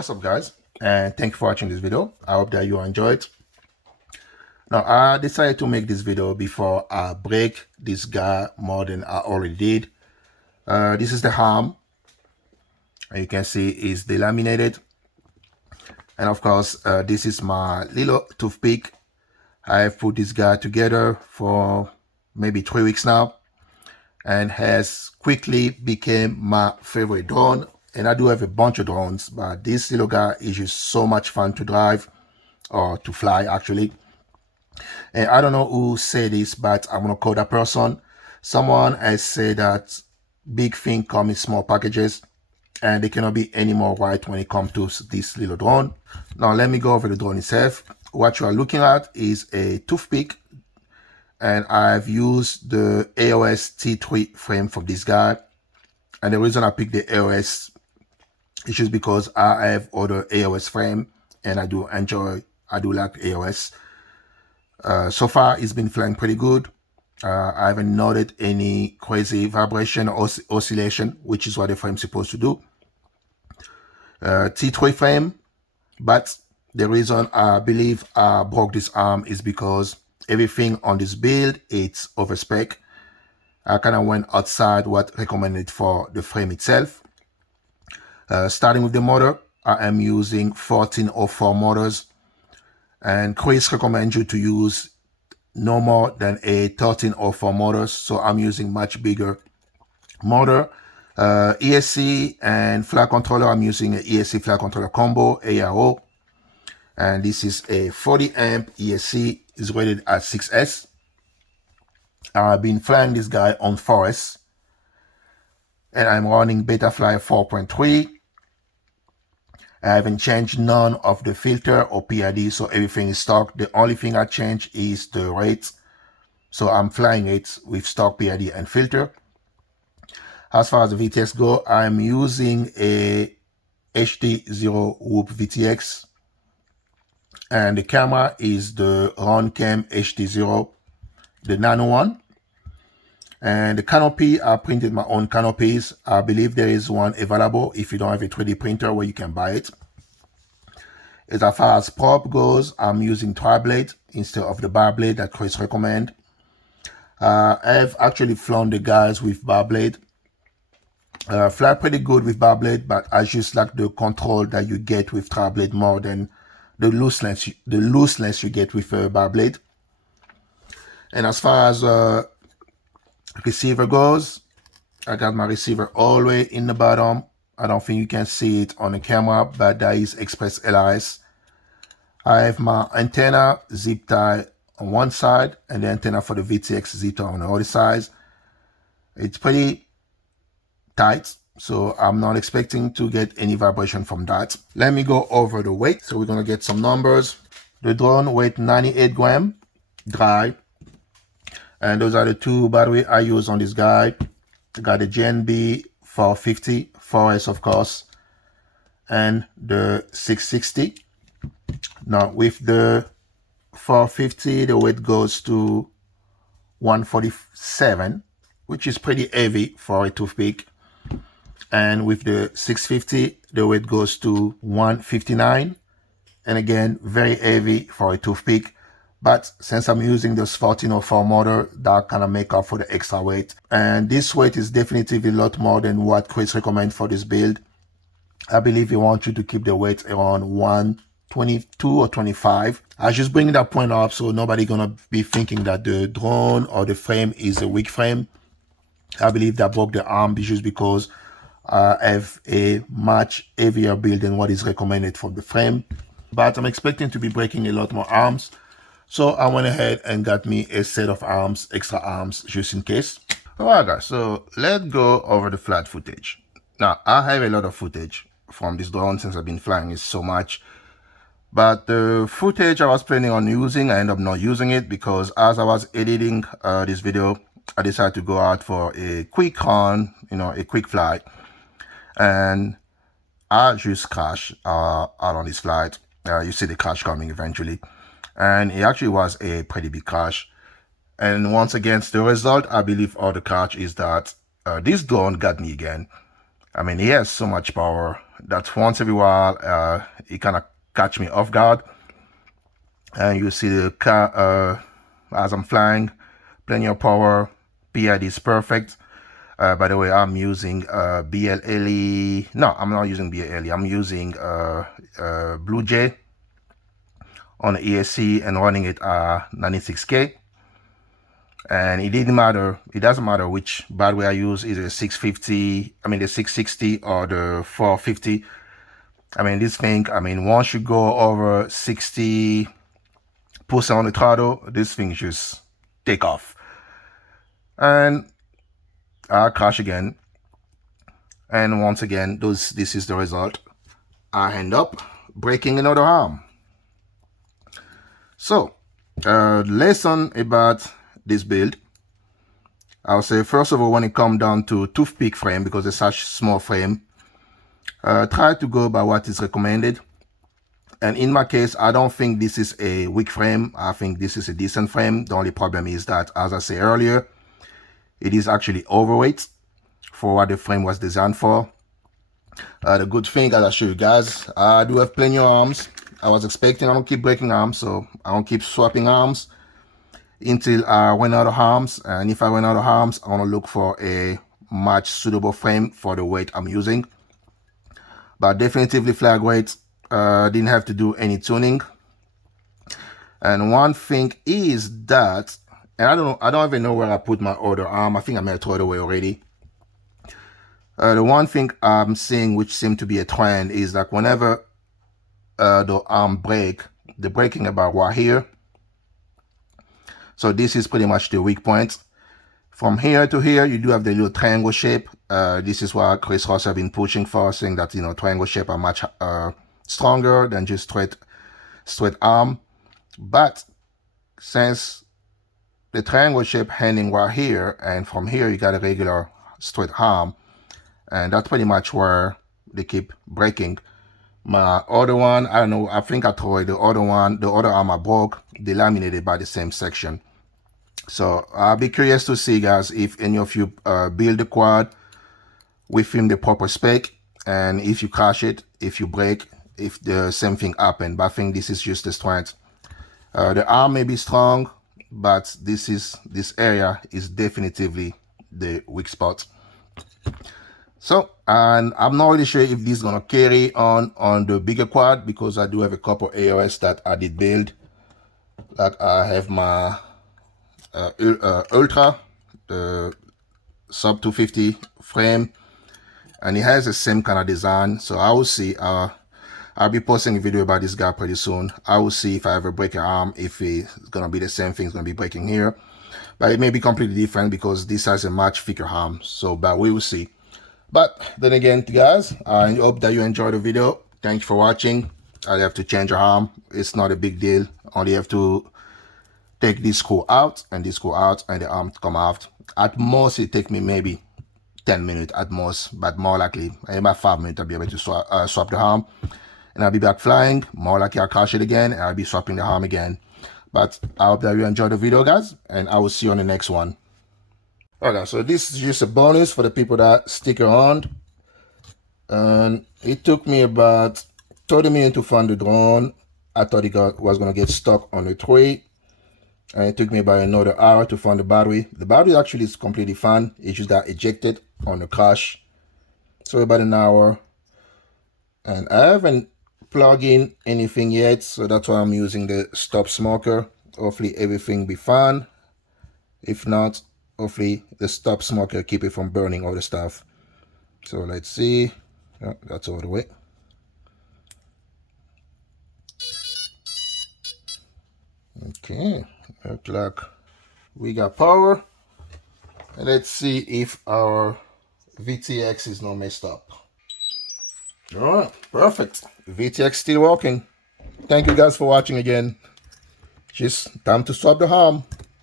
What's up, guys, and thank you for watching this video. I hope that you enjoyed. Now, I decided to make this video before I break this guy more than I already did. This is the arm, and you can see it's delaminated, and of course this is my little toothpick. I have put this guy together for maybe 3 weeks now and has quickly became my favorite drone. And I do have a bunch of drones, but this little guy is just so much fun to drive, or to fly actually. And I don't know who said this, but I'm gonna call that person. Someone has said that big things come in small packages, and they cannot be any more right when it comes to this little drone. Now let me go over the drone itself. What you are looking at is a toothpick, and I've used the AOS T3 frame for this guy. And the reason I picked the AOS is just because I have other AOS frame, and I do like AOS. So far it's been flying pretty good. I haven't noted any crazy vibration or oscillation, which is what the frame's supposed to do. T3 frame, but the reason I believe I broke this arm is because everything on this build, it's over spec. I kind of went outside what recommended for the frame itself. Starting with the motor, I am using 1404 motors, and Chris recommends you to use no more than a 1304 motors, so I'm using much bigger motor. ESC and flight controller, I'm using an ESC flight controller combo, ARO, and this is a 40 amp ESC, is rated at 6S. I've been flying this guy on forest, and I'm running Betafly 4.3. I haven't changed none of the filter or PID, so everything is stock. The only thing I changed is the rate, so I'm flying it with stock PID and filter. As far as the VTX go, I'm using a HDZ Whoop VTX, and the camera is the Roncam HD0, the nano one. And the canopy, I printed my own canopies. I believe there is one available if you don't have a 3D printer where you can buy it. As far as prop goes, I'm using tri-blade instead of the bar blade that Chris recommend. I've actually flown the guys with bar blade. Fly pretty good with bar blade, but I just like the control that you get with tri-blade more than the looseness you get with bar blade. And as far as receiver goes, I got my receiver all the way in the bottom. I don't think you can see it on the camera, but that is Express LRS. I have my antenna zip tie on one side, and the antenna for the VTX zip tie on the other side. It's pretty tight, so I'm not expecting to get any vibration from that. Let me go over the weight. So we're gonna get some numbers. The drone weighs 98 grams dry. And those are the two batteries I use on this guy. I got the GNB 450, 4S of course, and the 660. Now with the 450, the weight goes to 147, which is pretty heavy for a toothpick. And with the 650, the weight goes to 159, and again, very heavy for a toothpick. But since I'm using this 1404 motor, that kind of make up for the extra weight. And this weight is definitely a lot more than what Chris recommends for this build. I believe he wants you to keep the weight around 122 or 25. I just bring that point up so nobody gonna be thinking that the drone or the frame is a weak frame. I believe that broke the arm just because I have a much heavier build than what is recommended for the frame. But I'm expecting to be breaking a lot more arms. So I went ahead and got me a set of arms, extra arms, just in case. Alright guys, so let's go over the flight footage. Now, I have a lot of footage from this drone since I've been flying it so much. But the footage I was planning on using, I ended up not using it because as I was editing this video, I decided to go out for a quick run, a quick flight. And I just crashed out on this flight. You see the crash coming eventually. And it actually was a pretty big crash. And once again, the result, I believe, of the crash is that this drone got me again. I mean, he has so much power. that once every while it kind of catch me off guard. And you see the car as I'm flying, plenty of power, PID is perfect. By the way, I'm using BLLE. No, I'm not using BLLE. I'm using Blue Jay on the ESC and running it 96K. And it didn't matter. It doesn't matter which battery I use, either the 650, I mean the 660 or the 450. I mean this thing. I mean once you go over 60% on the throttle, this thing just take off. And I crash again. And once again, this is the result. I end up breaking another arm. So, lesson about this build. I'll say, first of all, when it comes down to toothpick frame, because it's such small frame, try to go by what is recommended. And in my case, I don't think this is a weak frame. I think this is a decent frame. The only problem is that, as I said earlier, it is actually overweight for what the frame was designed for. The good thing, as I show you guys, I do have plenty of arms. I was expecting I don't keep breaking arms, so I don't keep swapping arms until I run out of arms. And if I run out of arms, I want to look for a much suitable frame for the weight I'm using. But definitively flag weight, didn't have to do any tuning. And one thing is that, and I don't even know where I put my other arm. I think I may have thrown it away already. The one thing I'm seeing which seems to be a trend is that whenever the arm break, the breaking about right here. So this is pretty much the weak point. From here to here, you do have the little triangle shape. This is what Chris Ross have been pushing for, saying that, you know, triangle shape are much stronger than just straight arm. But since the triangle shape ending right here, and from here you got a regular straight arm, and that's pretty much where they keep breaking. My other one, I don't know, I think I threw the other one, the other arm I broke, they laminated by the same section. So I'll be curious to see, guys, if any of you build the quad within the proper spec, and if you crash it, if you break, if the same thing happened. But I think this is just the strength. The arm may be strong, but this area is definitively the weak spot. So, and I'm not really sure if this is gonna carry on the bigger quad, because I do have a couple AOS that I did build. Like I have my Ultra, the sub 250 frame, and it has the same kind of design. So I will see. I'll be posting a video about this guy pretty soon. I will see if I ever break an arm, if it's gonna be the same thing, it's gonna be breaking here. But it may be completely different because this has a much thicker arm. So, but we will see. But then again, guys, I hope that you enjoyed the video. Thanks for watching. I have to change your arm. It's not a big deal. Only have to take this screw out and this screw out, and the arm come out. At most, it take me maybe 10 minutes at most, but more likely, in about 5 minutes, I'll be able to swap the arm. And I'll be back flying. More likely, I'll crash it again, and I'll be swapping the arm again. But I hope that you enjoyed the video, guys, and I will see you on the next one. Okay, so this is just a bonus for the people that stick around. And it took me about 30 minutes to find the drone. I thought it was going to get stuck on the tree. And it took me about another hour to find the battery. The battery actually is completely fine. It just got ejected on the crash. So about an hour. And I haven't plugged in anything yet, so that's why I'm using the stop smoker. Hopefully everything be fine. If not, hopefully the stop smoker keep it from burning all the stuff. So let's see. Oh, that's all the way. Okay, looks like we got power. And let's see if our VTX is not messed up. All right, perfect. VTX still working. Thank you guys for watching again. Just time to swap the arm.